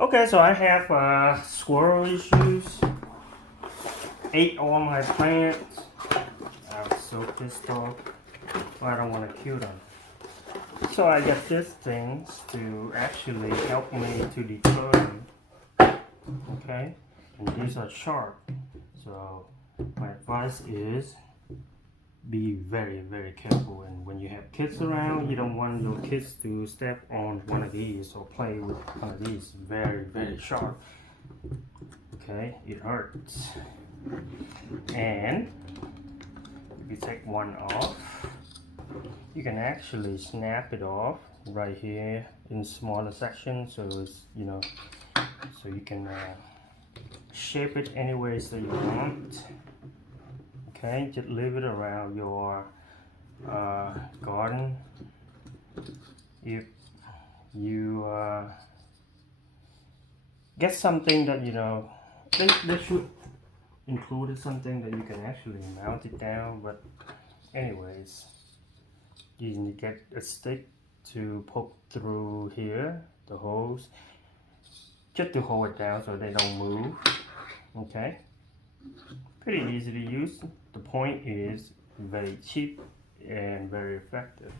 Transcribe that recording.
Okay, so I have squirrel issues. Ate all my plants. I was so pissed off. I don't want to kill them. So I got these things to actually help me to deter them. Okay, and these are sharp. So my advice is be very careful, and when you have kids around, you don't want your kids to step on one of these or play with one of these. Very sharp. Okay, it hurts. And if you take one off, you can actually snap it off right here in smaller sections, so it's, so you can shape it any ways that you want. Okay, just leave it around your garden. If you get something that they should include something that you can actually mount it down, but anyways, you need to get a stick to poke through here, the holes, just to hold it down so they don't move. Okay, pretty easy to use. The point is very cheap and very effective.